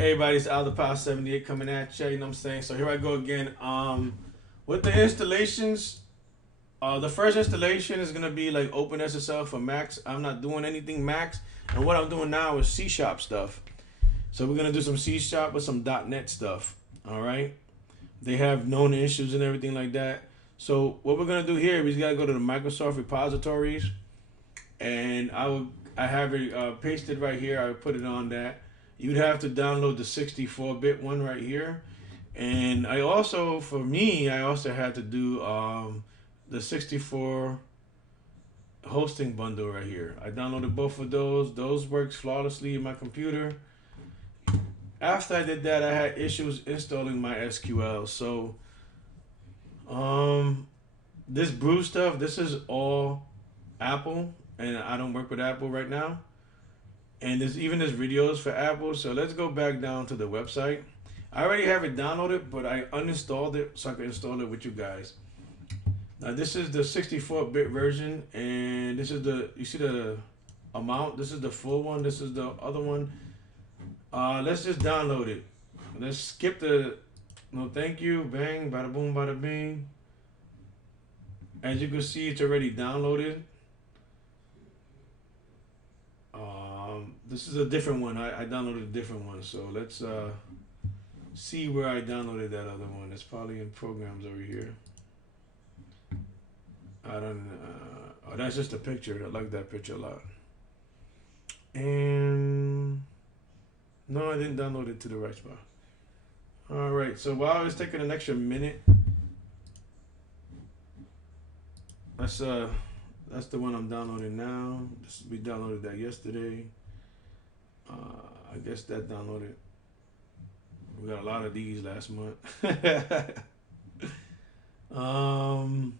Hey everybody, it's Al the Power 78 coming at you, you know what I'm saying? So here I go again. With the installations, the first installation is gonna be like OpenSSL for Macs. I'm not doing anything Macs, and what I'm doing now is C Sharp stuff. So we're gonna do some C Sharp with some .NET stuff. All right. They have known issues and everything like that. So what we're gonna do here, we gotta go to the Microsoft repositories, and I have it pasted right here. I put it on that. You'd have to download the 64-bit one right here, and I also, for me, I also had to do the 64 hosting bundle right here. I downloaded both of those. Those works flawlessly in my computer. After I did that, I had issues installing my SQL. So um, this brew stuff, this is all Apple, and I don't work with Apple right now. And there's videos for Apple. So let's go back down to the website. I already have it downloaded, but I uninstalled it so I can install it with you guys. Now this is the 64-bit version, and this is the you see the amount. This is the full one. This is the other one. Let's just download it. Let's skip the no thank you. Bang, bada boom, bada bing. As you can see, it's already downloaded. This is a different one. I downloaded a different one. So let's see where I downloaded that other one. It's probably in programs over here. I don't. Oh, that's just a picture. I like that picture a lot. And no, I didn't download it to the right spot. All right. So while it's taking an extra minute, that's that's the one I'm downloading now. We downloaded that yesterday. I guess that downloaded. We got a lot of these last month. um,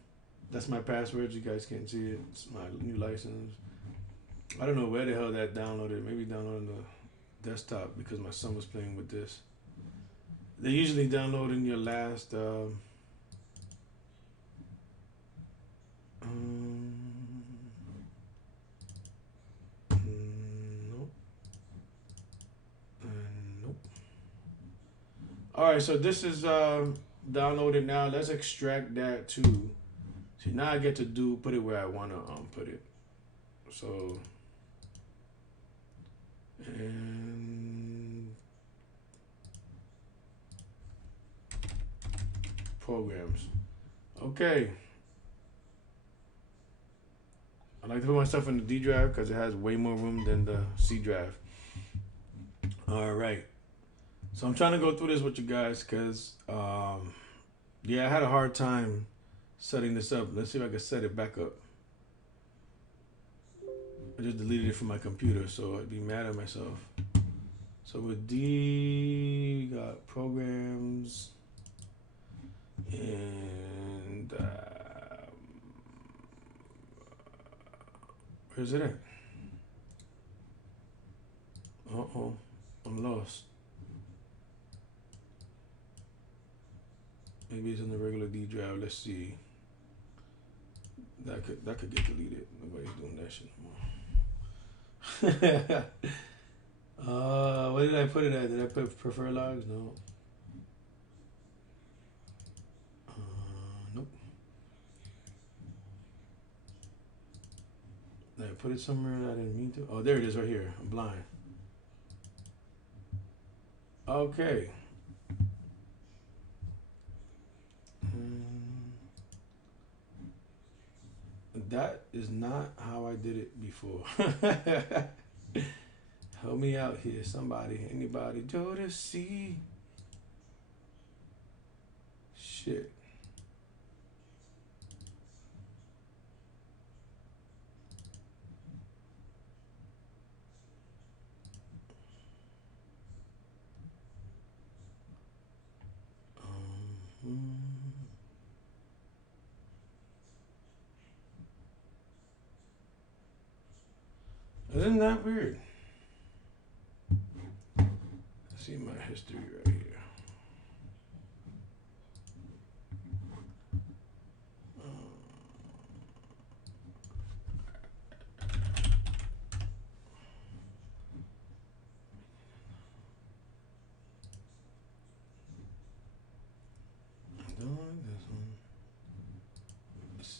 that's my password. You guys can't see it. It's my new license. I don't know where the hell that downloaded. Maybe downloading the desktop because my son was playing with this. They usually download in your last. Nope. Nope. All right, so this is downloaded now. Let's extract that too. See, now I get to put it where I wanna put it. So and programs. Okay. I like to put my stuff in the D drive because it has way more room than the C drive. All right. So I'm trying to go through this with you guys because, yeah, I had a hard time setting this up. Let's see if I can set it back up. I just deleted it from my computer, so I'd be mad at myself. So with D, got programs, and where's it at? Uh-oh, I'm lost. Maybe it's in the regular D drive. Let's see. That could get deleted. Nobody's doing that shit no more. What did I put it at? Did I put prefer logs? No. Nope. Did I put it somewhere that I didn't mean to? Oh, there it is right here. I'm blind. Okay. That is not how I did it before. Help me out here, somebody, anybody. Jodeci. Shit. Isn't that weird? See my history right here.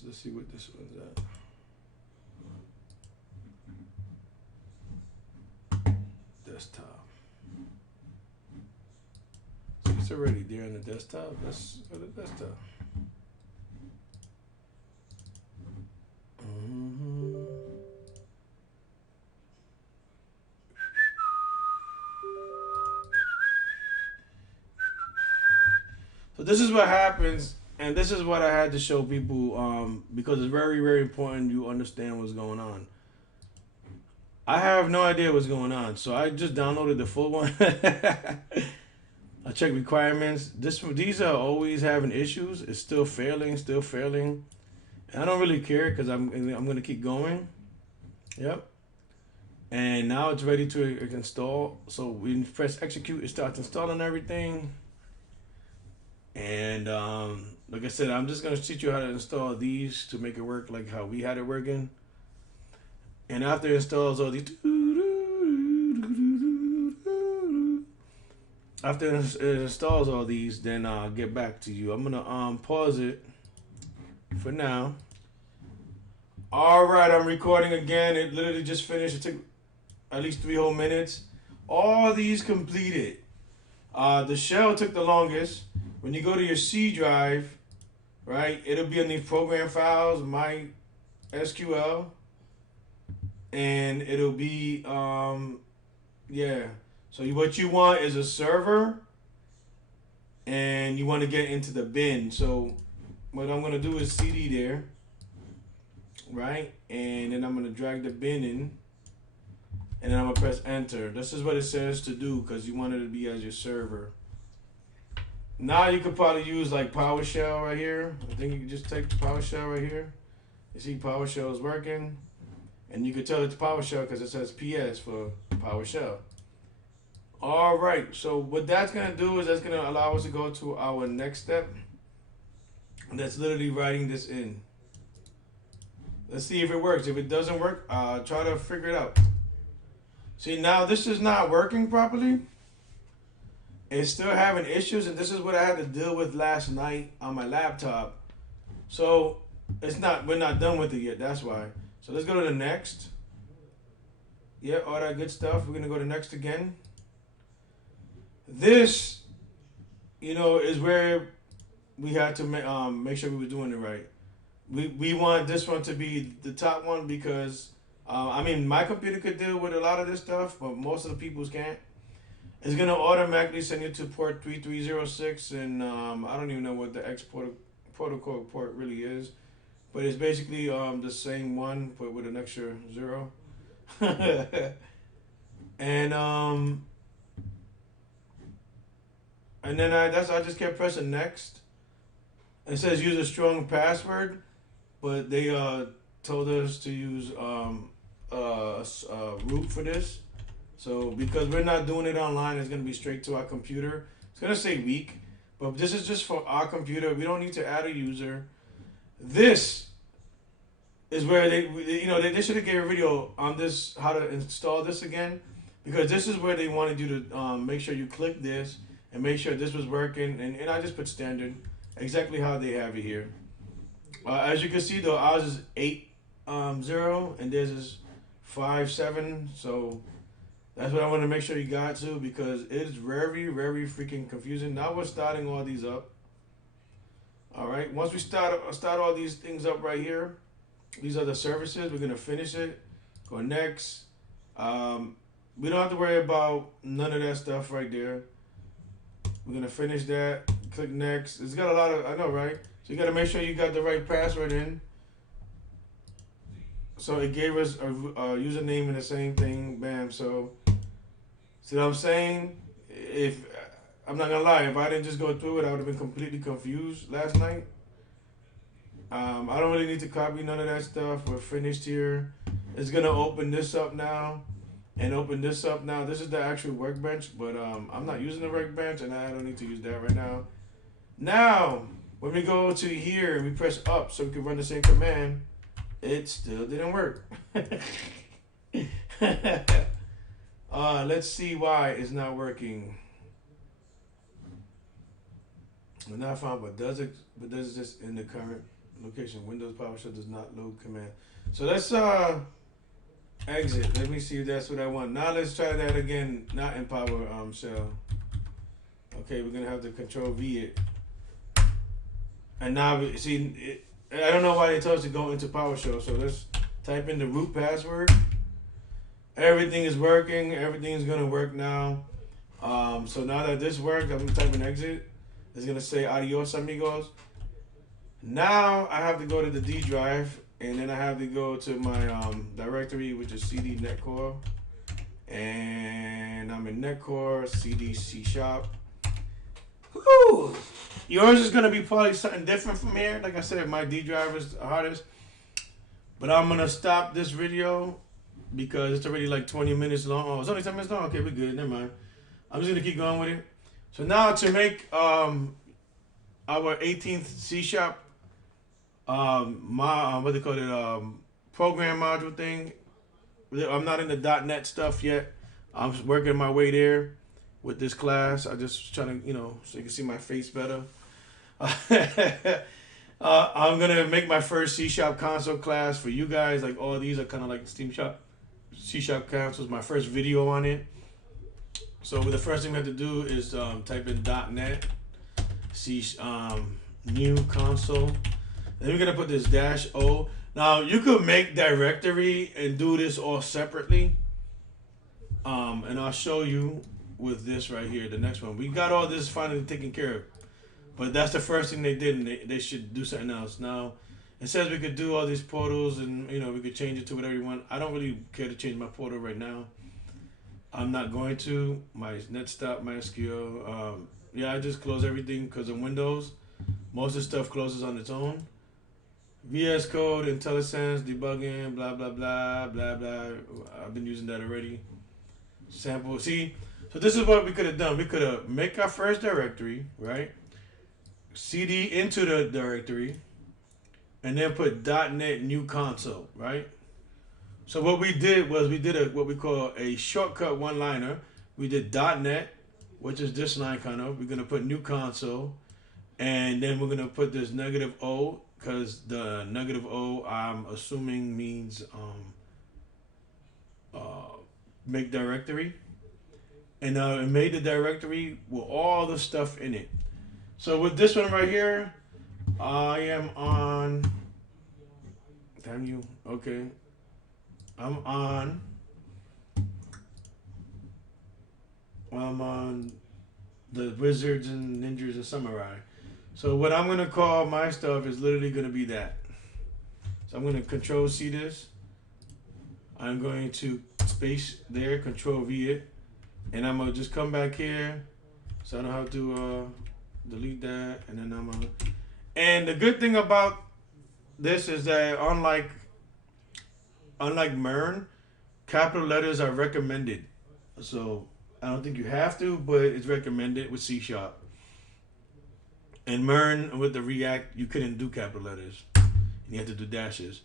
Let's see what this one's at. Desktop. So it's already there on the desktop. Let's go to the desktop. So this is what happens, and this is what I had to show people because it's very, very important you understand what's going on. I have no idea what's going on, so I just downloaded the full one. I check requirements. These are always having issues. It's still failing, still failing. And I don't really care because I'm gonna keep going. Yep. And now it's ready to install. So we press execute. It starts installing everything. And like I said, I'm just gonna teach you how to install these to make it work like how we had it working. And after it installs all these, after it installs all these, then I'll get back to you. I'm gonna pause it for now. All right, I'm recording again. It literally just finished. It took at least 3 whole minutes. All these completed. The shell took the longest. When you go to your C drive, right, it'll be in these program files, MySQL, and it'll be, yeah. So what you want is a server, and you want to get into the bin. So what I'm going to do is CD there, right, and then I'm going to drag the bin in, and then I'm going to press enter. This is what it says to do because you want it to be as your server. Now you could probably use like PowerShell right here. I think you can just take PowerShell right here. You see PowerShell is working. And you can tell it's PowerShell because it says PS for PowerShell. All right, so what that's going to do is that's going to allow us to go to our next step. And that's literally writing this in. Let's see if it works. If it doesn't work, try to figure it out. See, now this is not working properly. It's still having issues, and this is what I had to deal with last night on my laptop. So we're not done with it yet. That's why. So let's go to the next. Yeah, all that good stuff. We're gonna go to next again. This, is where we had to make sure we were doing it right. We want this one to be the top one because my computer could deal with a lot of this stuff, but most of the people's can't. It's gonna automatically send you to port 3306, and I don't even know what the X protocol port really is, but it's basically the same one but with an extra 0. And then I just kept pressing next. It says use a strong password, but they told us to use root for this. So because we're not doing it online, it's going to be straight to our computer. It's going to say weak, but this is just for our computer. We don't need to add a user. This is where they should have gave a video on this, how to install this again, because this is where they wanted you to make sure you click this and make sure this was working. And I just put standard, exactly how they have it here. As you can see though, ours is 8.0 and theirs is 5.7. So that's what I want to make sure you got to, because it's very, very freaking confusing. Now we're starting all these up. All right. Once we start all these things up right here, these are the services. We're gonna finish it. Go next. We don't have to worry about none of that stuff right there. We're gonna finish that. Click next. It's got a lot of, I know, right? So you gotta make sure you got the right password in. So it gave us a username and the same thing. Bam. So see what I'm saying? If I'm not gonna lie, if I didn't just go through it, I would have been completely confused last night. I don't really need to copy none of that stuff. We're finished here. It's gonna open this up now and open this up now. This is the actual workbench, but I'm not using the workbench and I don't need to use that right now. Now, when we go to here and we press up so we can run the same command, it still didn't work. Let's see why it's not working. We're not found, but does it? But does this in the current? location. Windows PowerShell does not load command. So let's exit. Let me see if that's what I want. Now let's try that again. Not in PowerShell. Okay, we're gonna have to Control V it. And now we see. I don't know why they told us to go into PowerShell. So let's type in the root password. Everything is working. Everything is gonna work now. So now that this worked, I'm gonna type in exit. It's gonna say adios amigos. Now I have to go to the D drive, and then I have to go to my directory, which is CD Netcore, and I'm in Netcore CD C#. Woo! Yours is gonna be probably something different from here. Like I said, my D drive is the hardest, but I'm gonna stop this video because it's already like 20 minutes long. Oh, it's only 10 minutes long. Okay, we're good. Never mind. I'm just gonna keep going with it. So now to make our 18th C#, what they call it, program module thing. I'm not in the .NET stuff yet. I'm working my way there with this class. I just trying to, so you can see my face better. I'm gonna make my first C# console class for you guys. Like all these are kind of like C# consoles. My first video on it. So the first thing we have to do is type in .NET new console. Then we're gonna put this -O. Now you could make directory and do this all separately. And I'll show you with this right here, the next one. We got all this finally taken care of. But that's the first thing they did, and they should do something else. Now, it says we could do all these portals, and we could change it to whatever you want. I don't really care to change my portal right now. I'm not going to. My NetStop, MySQL. Yeah, I just close everything because of Windows. Most of the stuff closes on its own. VS Code, IntelliSense, debugging, blah, blah, blah, blah, blah. I've been using that already. Sample. See, so this is what we could have done. We could have make our first directory, right? CD into the directory, and then put .NET new console, right? So what we did was we did what we call a shortcut one-liner. We did .NET, which is this line kind of. We're gonna put new console, and then we're gonna put this -O, because the -O I'm assuming means make directory, and it made the directory with all the stuff in it. So with this one right here, I am on. Damn you. Okay. I'm on the Wizards and Ninjas and Samurai. So what I'm gonna call my stuff is literally gonna be that. So I'm gonna Control C this. I'm going to space there, Control V it, and I'm gonna just come back here, so I don't have to delete that, and then I'm gonna. And the good thing about this is that unlike MERN, capital letters are recommended. So I don't think you have to, but it's recommended with C#. And MERN with the React, you couldn't do capital letters. You have to do dashes.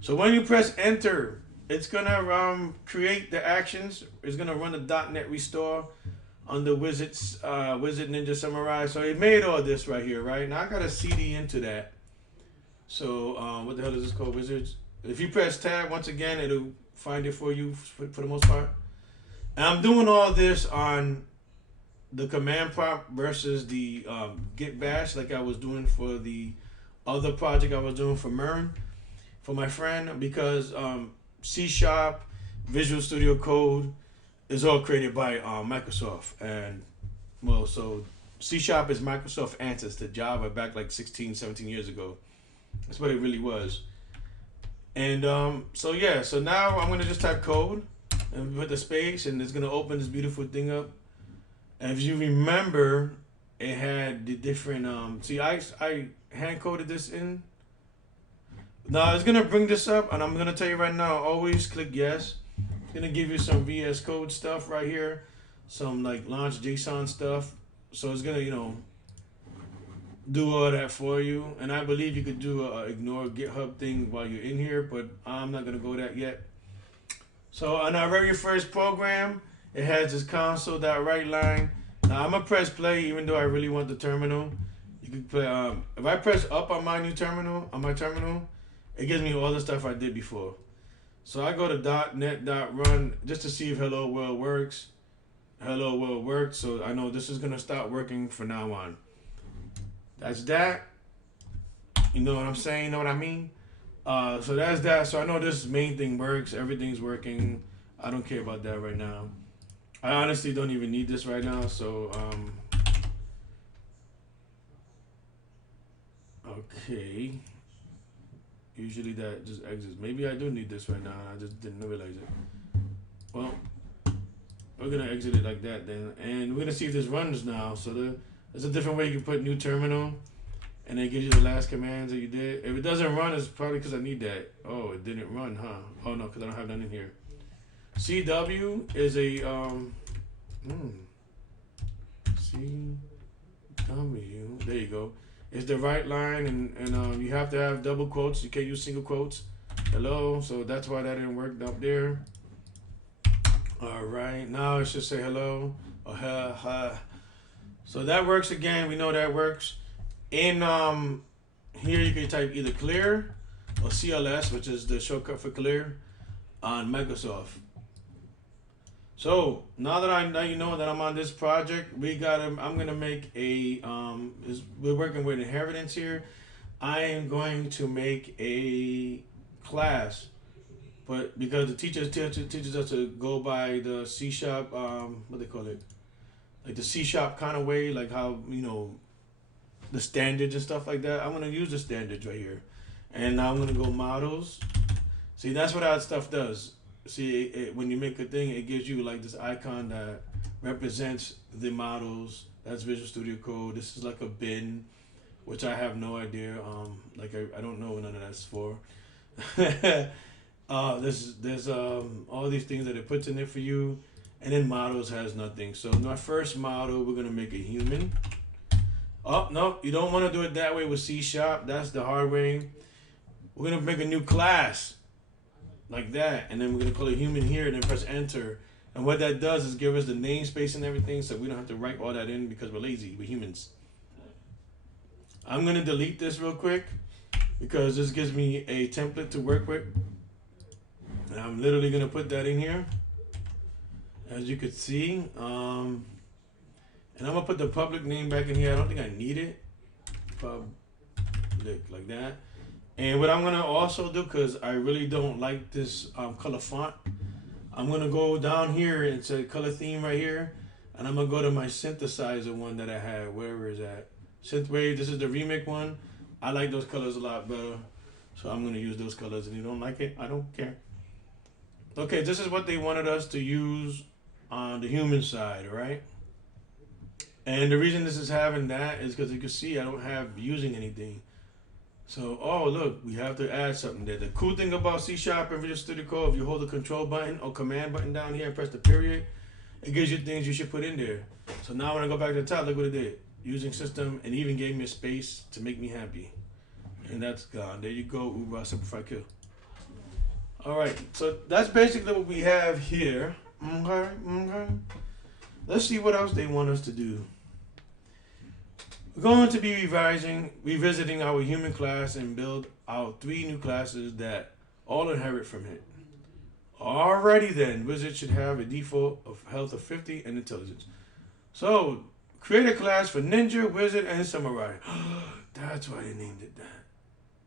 So when you press enter, it's gonna create the actions. It's gonna run the .NET restore on the Wizard Ninja Samurai. So it made all this right here, right? Now I got a CD into that. So what the hell is this called? Wizards. If you press tab, once again, it'll find it for you for the most part. And I'm doing all this on the command prompt versus the git bash, like I was doing for the other project I was doing for MERN, for my friend, because C#, Visual Studio Code is all created by Microsoft. And well, so C# is Microsoft answers to Java back like 16, 17 years ago. That's what it really was. And so yeah, so now I'm gonna just type code and put the space, and it's gonna open this beautiful thing up. And if you remember, it had the different see, I hand coded this in. Now it's gonna bring this up, and I'm gonna tell you right now, always click yes. It's gonna give you some VS Code stuff right here, some like launch JSON stuff. So it's gonna do all that for you. And I believe you could do a ignore GitHub thing while you're in here, but I'm not gonna go that yet. So on our very first program, it has this console.write line. Now I'm gonna press play, even though I really want the terminal. You You can play. If I press up on my new terminal, it gives me all the stuff I did before. So I go to .net.run just to see if Hello World works. Hello World worked, so I know this is gonna start working from now on. That's that. You know what I'm saying? You know what I mean? So that's that. So I know this main thing works. Everything's working. I don't care about that right now. I honestly don't even need this right now. So okay. Usually that just exits. Maybe I do need this right now. I just didn't realize it. Well, we're gonna exit it like that then, and we're gonna see if this runs now. So there's a different way you can put new terminal, and it gives you the last commands that you did. If it doesn't run, it's probably because I need that. Oh, it didn't run, huh? Oh no, because I don't have none in here. CW is a CW. There you go. It's the right line, and you have to have double quotes. You can't use single quotes. Hello, so that's why that didn't work up there. All right, now it should say hello or ha ha. So that works again. We know that works. In here you can type either clear or CLS, which is the shortcut for clear on Microsoft. So now that you know that I'm on this project, I'm gonna make a we're working with inheritance here. I am going to make a class, but because the teaches us to go by the C sharp, what they call it, like the C sharp kind of way, like how the standards and stuff like that. I'm gonna use the standards right here, and now I'm gonna go models. See, that's what that stuff does. See, when you make a thing, it gives you like this icon that represents the models. That's Visual Studio Code. This is like a bin, which I have no idea. Like I don't know what none of that's for. There's all these things that it puts in there for you, and then models has nothing. So in our first model, we're gonna make a human. Oh no, you don't want to do it that way with C sharp. That's the hard way. We're gonna make a new class. Like that, and then we're gonna call it human here, and then press enter. And what that does is give us the namespace and everything, so we don't have to write all that in because we're lazy. We're humans. I'm gonna delete this real quick because this gives me a template to work with, and I'm literally gonna put that in here, as you could see. And I'm gonna put the public name back in here. I don't think I need it. Public like that. And what I'm gonna also do, because I really don't like this color font, I'm gonna go down here and say color theme right here, and I'm gonna go to my synthesizer one that I had. Wherever is that? Synthwave. This is the remake one. I like those colors a lot better, so I'm gonna use those colors. And you don't like it, I don't care. Okay, this is what they wanted us to use on the human side, all right? And the reason this is having that is because you can see I don't have using anything. So, oh look, we have to add something there. The cool thing about C Sharp and Visual Studio Code, if you hold the control button or command button down here and press the period, it gives you things you should put in there. So now when I go back to the top, look what it did. Using system, and even gave me a space to make me happy. And that's gone. There you go, Uber Simplify Kill. Alright, so that's basically what we have here. Okay. Let's see what else they want us to do. We're going to be revisiting our human class and build out 3 new classes that all inherit from it. Alrighty then, Wizard should have a default of health of 50 and intelligence. So, create a class for Ninja, Wizard, and Samurai. That's why they named it that.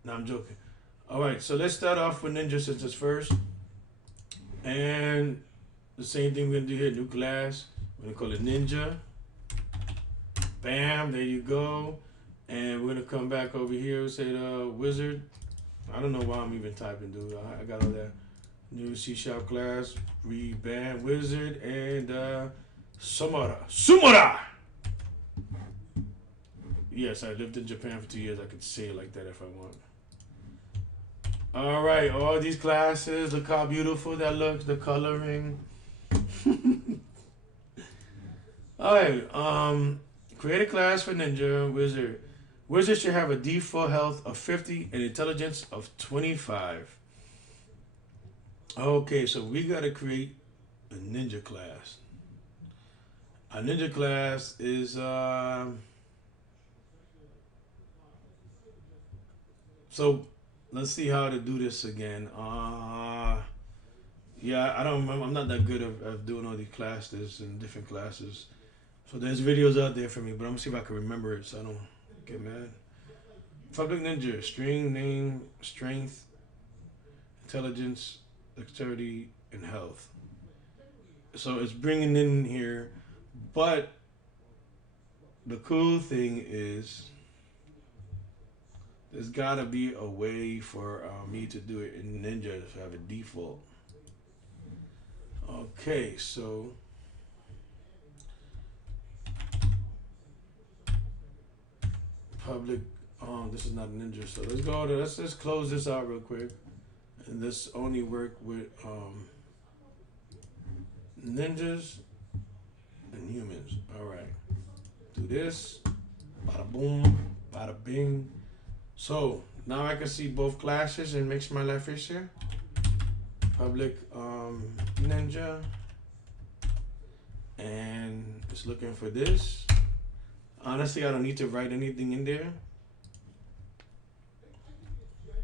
No, I'm joking. Alright, so let's start off with Ninja since it's first. And the same thing we're going to do here, new class. We're going to call it Ninja. Bam, there you go. And we're going to come back over here and say the Wizard. I don't know why I'm even typing, dude. I got all that. New C# class, bam, Wizard, and Sumara. Yes, I lived in Japan for 2 years. I could say it like that if I want. All right, all these classes. Look how beautiful that looks. The coloring. All right. Create a class for Ninja, Wizard. Wizard should have a default health of 50 and intelligence of 25. Okay, so we got to create a Ninja class. A Ninja class is So let's see how to do this again. Yeah, I don't remember. I'm not that good at doing all these classes and different classes. So there's videos out there for me, but I'm gonna see if I can remember it so I don't get mad. Public Ninja, string, name, strength, intelligence, dexterity, and health. So it's bringing in here, but the cool thing is there's gotta be a way for me to do it in Ninja to have a default. Okay, so public. This is not Ninja, so let's go to let's just close this out real quick, and this only work with ninjas and humans. All right, do this. Bada boom, bada bing. So now I can see both classes and mix my life here. Public ninja, and it's looking for this. Honestly, I don't need to write anything in there,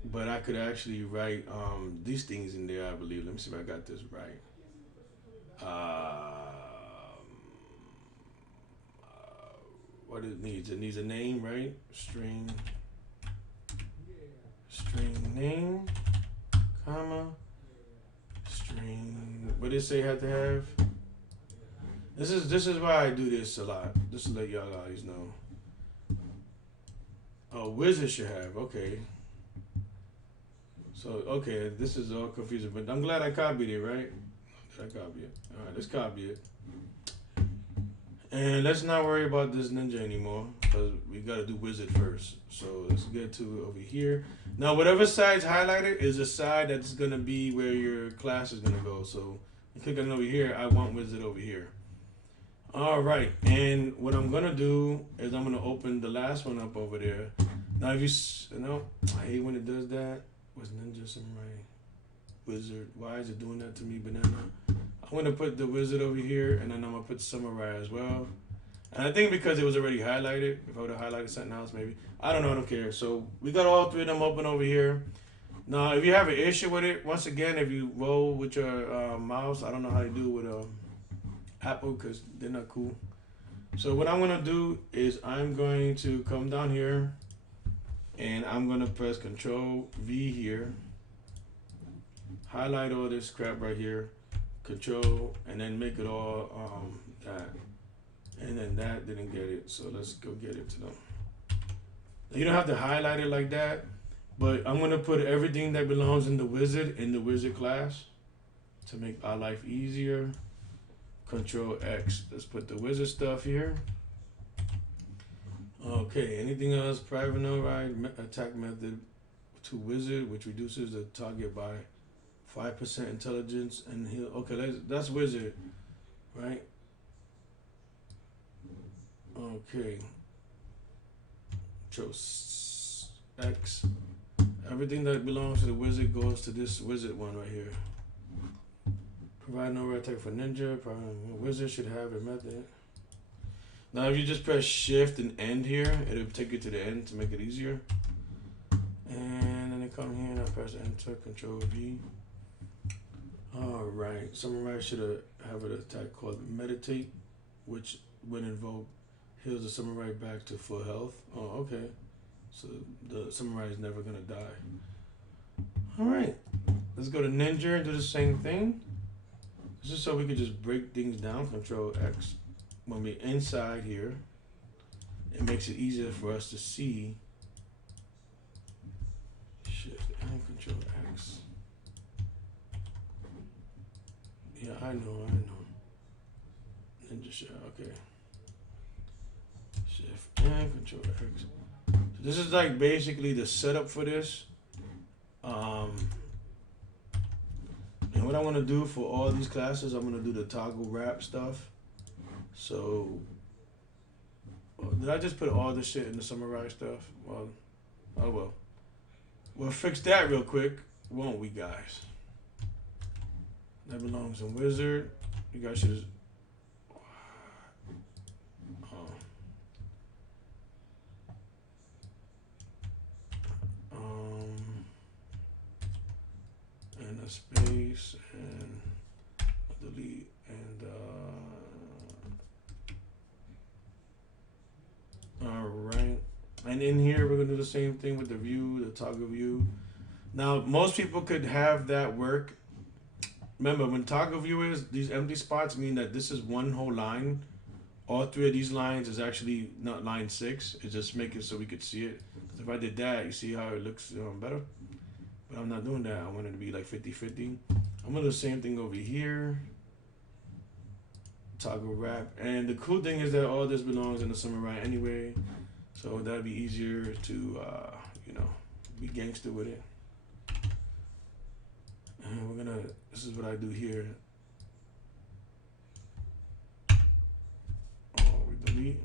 but I could actually write these things in there. I believe. Let me see if I got this right. What it needs? It needs a name, right? String name, comma, string. What did it say had to have? This is why I do this a lot. Just to let y'all guys know. Oh, wizard should have. Okay. So okay, this is all confusing, but I'm glad I copied it, right? Did I copy it? All right, let's copy it. And let's not worry about this ninja anymore because we gotta do wizard first. So let's get to it over here. Now, whatever side's highlighted is a side that's gonna be where your class is gonna go. So you click on it over here. I want wizard over here. All right, and what I'm gonna do is I'm gonna open the last one up over there. Now, if you know, I hate when it does that. Was ninja samurai wizard? Why is it doing that to me, banana? I'm gonna put the wizard over here, and then I'm gonna put samurai as well. And I think because it was already highlighted, if I would have highlighted something else, maybe I don't know. I don't care. So we got all three of them open over here. Now, if you have an issue with it, once again, if you roll with your mouse, I don't know how you do with Apple because they're not cool. So what I'm gonna do is I'm going to come down here, and I'm gonna press Control V here, highlight all this crap right here. Control, and then make it all that, and then that didn't get it, so let's go get it to them. You don't have to highlight it like that, but I'm gonna put everything that belongs in the wizard class to make our life easier. Control X. Let's put the wizard stuff here. Okay, anything else? Private override attack method to wizard, which reduces the target by 5% intelligence and heal. Okay, that's wizard, right? Okay. Chose X. Everything that belongs to the wizard goes to this wizard one right here. Provide no attack for ninja. Wizard should have a method. Now, if you just press Shift and End here, it'll take you to the end to make it easier. And then I come here and I press Enter, Control V. Alright, samurai should have an attack called Meditate, which when invoked heals the samurai back to full health. Oh, okay. So the samurai is never gonna die. Alright, let's go to ninja and do the same thing. This is so we can just break things down. Control X. When we're inside here, it makes it easier for us to see. Shift and Control X. Yeah, I know. Ninja shell, okay. Shift and Control X. So this is like basically the setup for this. And what I want to do for all these classes, I'm going to do the toggle wrap stuff. So, did I just put all this shit in the samurai stuff? Well, oh well. We'll fix that real quick, won't we, guys? That belongs in wizard. You guys should. space and delete and all right. And in here we're gonna do the same thing with the view, the toggle view. Now most people could have that work. Remember, when toggle view is, these empty spots mean that this is one whole line. All three of these lines is actually not line 6. It's just make it so we could see it. Because if I did that, you see how it looks better? But I'm not doing that. I want it to be like 50-50. I'm gonna do the same thing over here. Toggle wrap. And the cool thing is that all this belongs in the samurai anyway. So that'd be easier to, you know, be gangster with it. And we're gonna, this is what I do here. Oh, we delete.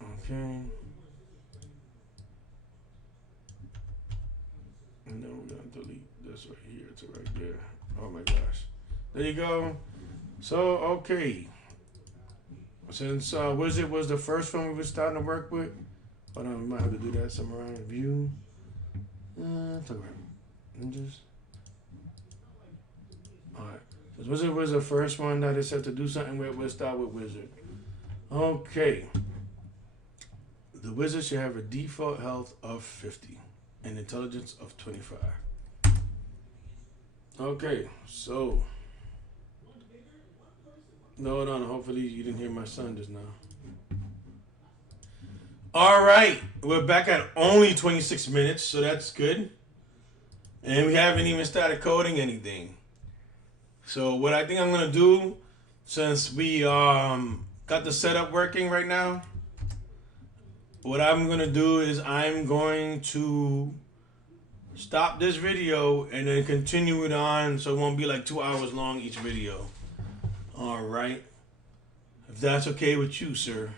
Okay. And then we're gonna delete this right here to right there. Oh my gosh. There you go. So, okay. Since Wizard was the first one we were starting to work with, hold on, we might have to do that somewhere around view. Talk about ninjas. Alright. So Wizard was the first one that it said to do something with. We'll start with Wizard. Okay. The Wizard should have a default health of 50 and intelligence of 25. Okay, so no, hold on. Hopefully you didn't hear my son just now. All right, we're back at only 26 minutes, so that's good. And we haven't even started coding anything. So what I think I'm gonna do, since we got the setup working right now, what I'm gonna do is I'm going to stop this video and then continue it on, so it won't be like 2 hours long each video. All right, if that's okay with you, sir.